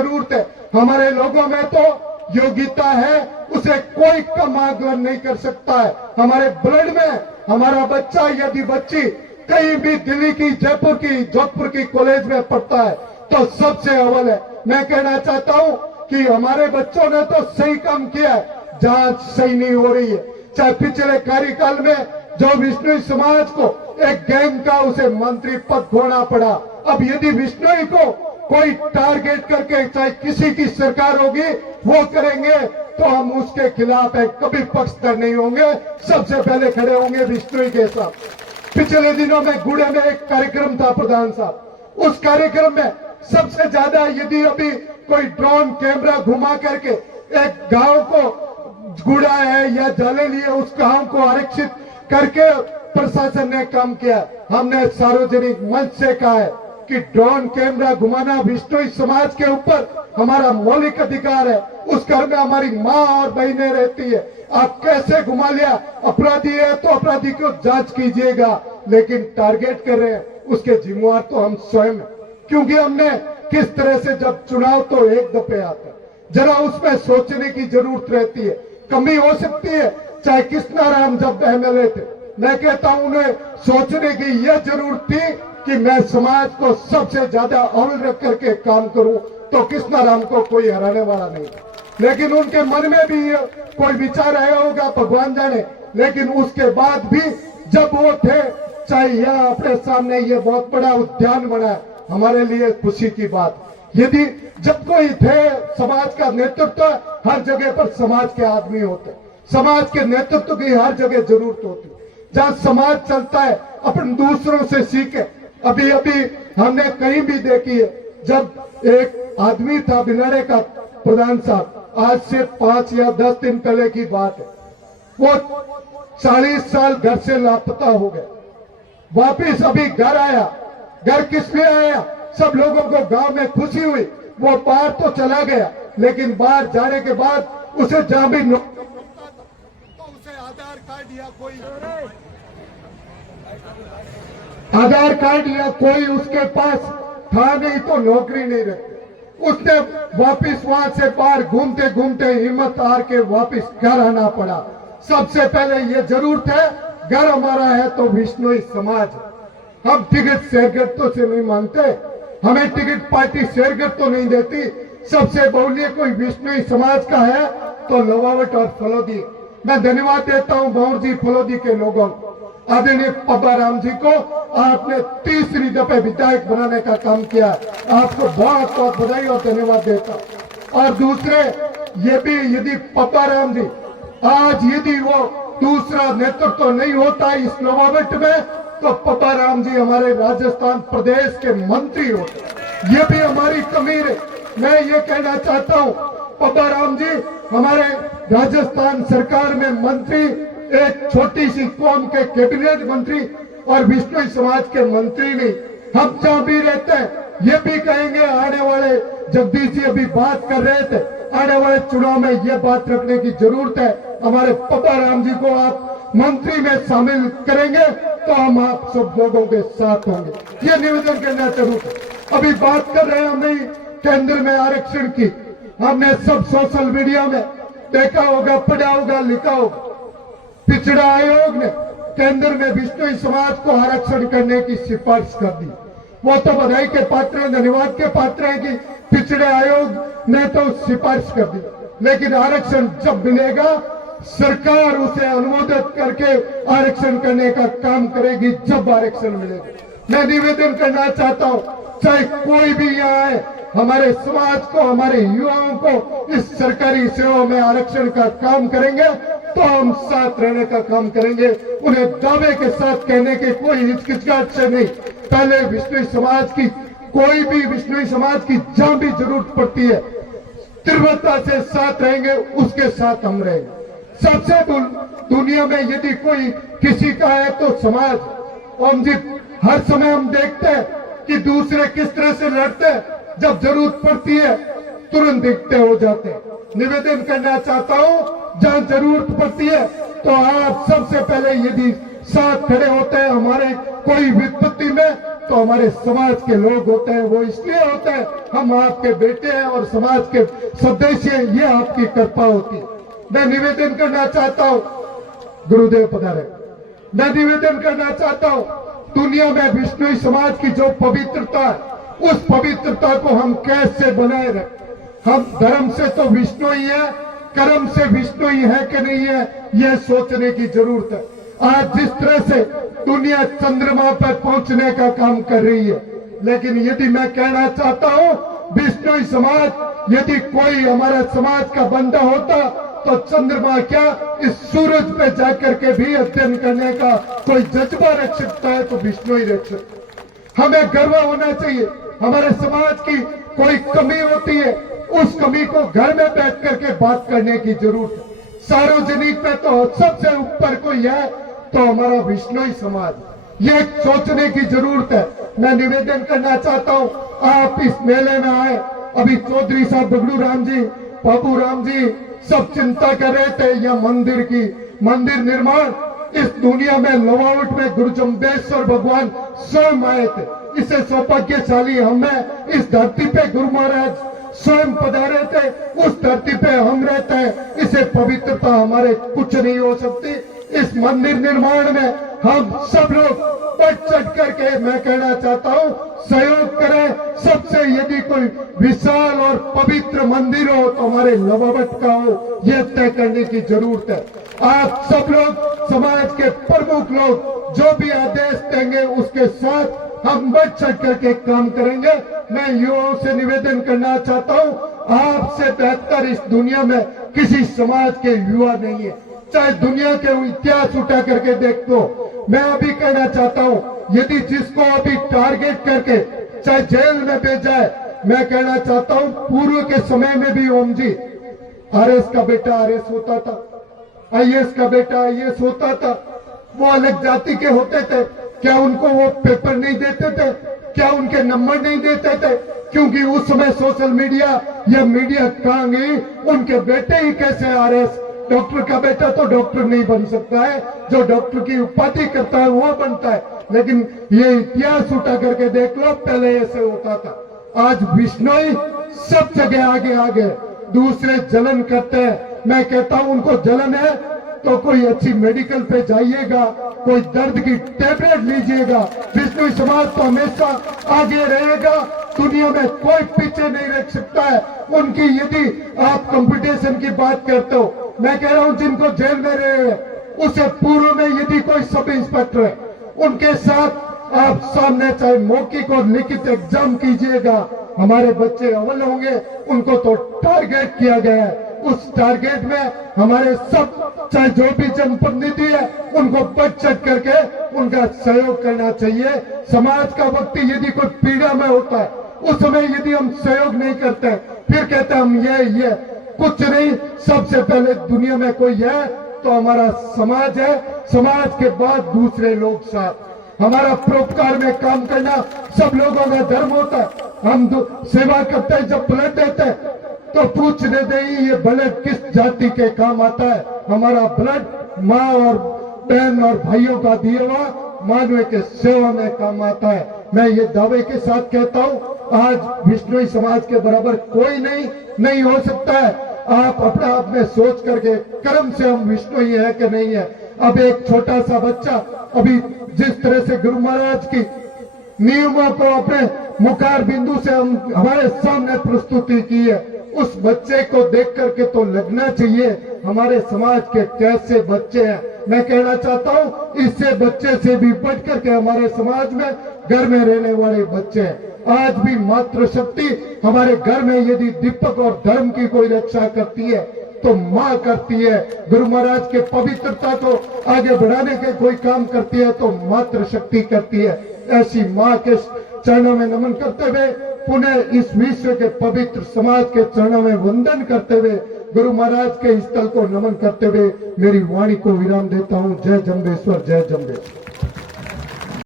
जरूरत है। हमारे लोगों में तो योग्यता है, उसे कोई कम आकलन नहीं कर सकता है। हमारे ब्लड में हमारा बच्चा यदि बच्ची कहीं भी दिल्ली की, जयपुर की, जोधपुर की कॉलेज में पढ़ता है तो सबसे अव्वल है। मैं कहना चाहता हूं कि हमारे बच्चों ने तो सही काम किया है, जांच सही नहीं हो रही है। चाहे पिछले कार्यकाल में जो विष्णु समाज को एक गैंग का उसे मंत्री पद खोना पड़ा, अब यदि विष्णु को कोई टारगेट करके चाहे किसी की सरकार होगी वो करेंगे तो हम उसके खिलाफ है, कभी पक्षधर नहीं होंगे, सबसे पहले खड़े होंगे विष्णु के साथ। पिछले दिनों में गुड़े में एक कार्यक्रम था प्रधान साहब, उस कार्यक्रम में सबसे ज्यादा यदि अभी कोई ड्रोन कैमरा घुमा करके एक गांव को गुड़ा है या जाले लिए उस गांव को आरक्षित करके प्रशासन ने काम किया। हमने सार्वजनिक मंच से कहा है कि ड्रोन कैमरा घुमाना विष्णु समाज के ऊपर हमारा मौलिक अधिकार है। उस घर में हमारी माँ और बहनें रहती है, आप कैसे घुमा लिया, अपराधी है तो अपराधी को जांच कीजिएगा, लेकिन टारगेट कर रहे हैं उसके जिम्मेवार तो हम स्वयं हैं। क्योंकि हमने किस तरह से, जब चुनाव तो एक दफे आता है, जरा उसमें सोचने की जरूरत रहती है। कमी हो सकती है, चाहे कृष्णाराम जब एमएलए थे, मैं कहता हूं उन्हें सोचने की यह जरूरत थी कि मैं समाज को सबसे ज्यादा अव्वल रख करके काम करूं तो कृष्णाराम को कोई हराने वाला नहीं। लेकिन उनके मन में भी कोई विचार आया होगा, भगवान जाने। लेकिन उसके बाद भी जब वो थे, चाहे यह अपने सामने ये बहुत बड़ा उद्यान बना, हमारे लिए खुशी की बात। यदि जब कोई थे, समाज का नेतृत्व, हर जगह पर समाज के आदमी होते, समाज के नेतृत्व की हर जगह जरूरत होती। जहाँ समाज चलता है अपन दूसरों से सीखे। अभी अभी हमने कहीं भी देखी है, जब एक आदमी था बिलाड़े का प्रधान साहब, आज से 5 या 10 दिन पहले की बात है, वो 40 साल घर से लापता हो गया, वापिस अभी घर आया। घर किस लिए आया? सब लोगों को गांव में खुशी हुई, वो बाहर तो चला गया, लेकिन बाहर जाने के बाद उसे जहां भी तो उसे आधार कार्ड या कोई उसके पास था नहीं तो नौकरी नहीं रखते। उसने वापिस वहां से बाहर घूमते घूमते हिम्मत हार के वापिस घर आना पड़ा। सबसे पहले ये जरूरत है, घर हमारा है तो विष्णु समाज है। हम टिकट शेयरगट तो से नहीं मांगते, हमें टिकट पार्टी शेयरगट तो नहीं देती। सबसे बहुल्य कोई विष्णु समाज का है तो लवावट और फलोदी। मैं धन्यवाद देता हूं बाउर जी फलोदी के लोगों को, आदरणीय पब्बा राम जी को। आपने तीसरी दफे विधायक बनाने का काम किया, आपको बहुत बहुत बधाई और धन्यवाद देता हूं। और दूसरे ये भी, यदि पब्बा राम जी आज यदि वो दूसरा नेतृत्व नहीं होता इस लवावट में, तो पब्बा राम जी हमारे राजस्थान प्रदेश के मंत्री होते। ये भी हमारी कमी है। मैं ये कहना चाहता हूं, पब्बा राम जी हमारे राजस्थान सरकार में मंत्री, एक छोटी सी कौम के कैबिनेट मंत्री और विष्णु समाज के मंत्री नहीं। हम जहां भी रहते हैं ये भी कहेंगे, आने वाले जगदीश जी अभी बात कर रहे थे, आने वाले चुनाव में ये बात रखने की जरूरत है, हमारे पब्बा राम जी को आप मंत्री में शामिल करेंगे तो हम आप सब लोगों के साथ होंगे, ये निवेदन करना जरूर है। अभी बात कर रहे हैं हमने केंद्र में आरक्षण की, हमने सब सोशल मीडिया में देखा होगा, पढ़ा होगा, लिखा होगा। पिछड़ा आयोग ने केंद्र में विष्णु समाज को आरक्षण करने की सिफारिश कर दी। वो तो बधाई के पात्र हैं, धन्यवाद के पात्र हैं कि पिछड़े आयोग ने तो सिफारिश कर दी, लेकिन आरक्षण जब मिलेगा सरकार उसे अनुमोदित करके आरक्षण करने का काम करेगी जब आरक्षण मिलेगा। मैं निवेदन करना चाहता हूं, चाहे कोई भी यहाँ आए, हमारे समाज को, हमारे युवाओं को इस सरकारी सेवा में आरक्षण का काम करेंगे तो हम साथ रहने का काम करेंगे। उन्हें दावे के साथ कहने की कोई हिचकिचाहट से नहीं। पहले विष्णु समाज की, कोई भी विष्णु समाज की जहां भी जरूरत पड़ती है तीव्रता से साथ रहेंगे, उसके साथ हम रहेंगे। सबसे दुनिया में यदि कोई किसी का है तो समाज। हम जी हर समय हम देखते हैं कि दूसरे किस तरह से लड़ते हैं, जब जरूरत पड़ती है तुरंत दिखते हो जाते हैं। निवेदन करना चाहता हूं, जहां जरूरत पड़ती है तो आप सबसे पहले यदि साथ खड़े होते हैं हमारे कोई विपत्ति में, तो हमारे समाज के लोग होते हैं, वो इसलिए होते हैं हम आपके बेटे हैं और समाज के सदस्य हैं, ये आपकी कृपा होती है। मैं निवेदन करना चाहता हूं, गुरुदेव पधारे, मैं निवेदन करना चाहता हूं, दुनिया में विष्णुई समाज की जो पवित्रता है उस पवित्रता को हम कैसे बनाए रखें। हम धर्म से तो विष्णु ही है, कर्म से विष्णु ही है कि नहीं है, यह सोचने की जरूरत है। आज जिस तरह से दुनिया चंद्रमा पर पहुंचने का काम कर रही है, लेकिन यदि मैं कहना चाहता हूं विष्णुई समाज, यदि कोई हमारा समाज का बंदा होता तो चंद्रमा क्या इस सूरज पे जाकर के भी अध्ययन करने का कोई जज्बा रख सकता है तो विष्णु ही रख सकता है। हमें गर्व होना चाहिए। हमारे समाज की कोई कमी होती है, उस कमी को घर में बैठ करके बात करने की जरूरत है। सार्वजनिक में तो सबसे ऊपर कोई है तो हमारा विष्णुई समाज, ये सोचने की जरूरत है। मैं निवेदन करना चाहता हूं, आप इस मेले में आए, अभी चौधरी साहब बगड़ू राम जी, बाबू राम जी सब चिंता कर रहे थे या मंदिर की, मंदिर निर्माण इस दुनिया में लवावट में गुरु जम्बेश्वर भगवान स्वयं आए थे। इसे सौभाग्यशाली हमें इस धरती पे गुरु महाराज स्वयं पधारे थे, उस धरती पे हम रहते हैं। इसे पवित्रता हमारे कुछ नहीं हो सकती। इस मंदिर निर्माण में हम सब लोग बढ़ चढ़ करके, मैं कहना चाहता हूं, सहयोग करें। सबसे यदि कोई विशाल और पवित्र मंदिर हो तो हमारे लवावट का हो, यह तय करने की जरूरत है। आप सब लोग, समाज के प्रमुख लोग जो भी आदेश देंगे उसके साथ हम बढ़ चढ़ करके काम करेंगे। मैं युवाओं से निवेदन करना चाहता हूं, आपसे बेहतर इस दुनिया में किसी समाज के युवा नहीं है। चाहे दुनिया के इतिहास उठा करके देख लो। मैं अभी कहना चाहता हूं, यदि जिसको अभी टारगेट करके चाहे जेल में भेजा है, मैं कहना चाहता हूं पूर्व के समय में भी ओम जी, आरएस का बेटा आरएस होता था, आईएएस का बेटा आईएएस होता था। वो अलग जाति के होते थे, क्या उनको वो पेपर नहीं देते थे? क्या उनके नंबर नहीं देते थे? क्योंकि उस समय सोशल मीडिया या मीडिया कहां गई, उनके बेटे ही कैसे आरएस, डॉक्टर का बेटा तो डॉक्टर नहीं बन सकता है, जो डॉक्टर की उपाधि करता है वो बनता है। लेकिन ये इतिहास उठा करके देख लो, पहले ऐसे होता था। आज विष्णुई सब जगह आगे आगे, दूसरे जलन करते हैं। मैं कहता हूं उनको जलन है तो कोई अच्छी मेडिकल पे जाइएगा, कोई दर्द की टेबलेट लीजिएगा। विष्णुई समाज तो हमेशा आगे रहेगा, दुनिया में कोई पीछे नहीं रख सकता है। उनकी यदि आप कंपटीशन की बात करते हो, मैं कह रहा हूं जिनको जेल में रहे, उससे पूर्व में यदि कोई सब इंस्पेक्टर है, उनके साथ आप सामने चाहे मौखिक और लिखित एग्जाम कीजिएगा। हमारे बच्चे अव्वल होंगे, उनको तो टारगेट किया गया है। उस टारगेट में हमारे सब, चाहे जो भी जनप्रतिनिधि है, उनको बढ़ चढ़ करके उनका सहयोग करना चाहिए। समाज का व्यक्ति यदि कोई पीड़ा में होता है, उस समय यदि हम सहयोग नहीं करते, फिर कहते हैं हम ये कुछ नहीं। सबसे पहले दुनिया में कोई है तो हमारा समाज है, समाज के बाद दूसरे लोग साथ। हमारा परोपकार में काम करना सब लोगों का धर्म होता है। हम सेवा करते हैं, जब ब्लड देते हैं तो पूछने दें ये ब्लड किस जाति के काम आता है। हमारा ब्लड माँ और बहन और भाइयों का दिया हुआ मानव के सेवा में काम आता है। मैं ये दावे के साथ कहता हूँ, आज विष्णुई समाज के बराबर कोई नहीं हो सकता है। आप अपने आप में सोच करके, कर्म से हम विष्णु ही है कि नहीं है। अब एक छोटा सा बच्चा, अभी जिस तरह से गुरु महाराज की नियमों को अपने मुखार बिंदु से हम हमारे सामने प्रस्तुति की है, उस बच्चे को देख करके तो लगना चाहिए हमारे समाज के कैसे बच्चे हैं। मैं कहना चाहता हूं, इससे बच्चे से भी बढ़ करके हमारे समाज में घर में रहने वाले बच्चे हैं। आज भी मातृशक्ति हमारे घर में यदि दीपक और धर्म की कोई रक्षा करती है तो माँ करती है। गुरु महाराज के पवित्रता को आगे बढ़ाने के कोई काम करती है तो मातृशक्ति करती है। ऐसी माँ के चरणों में नमन करते हुए, पुनः इस विश्व के पवित्र समाज के चरणों में वंदन करते हुए, गुरु महाराज के स्थल को नमन करते हुए मेरी वाणी को विराम देता हूँ। जय जम्बेश्वर, जय जम्बेश्वर।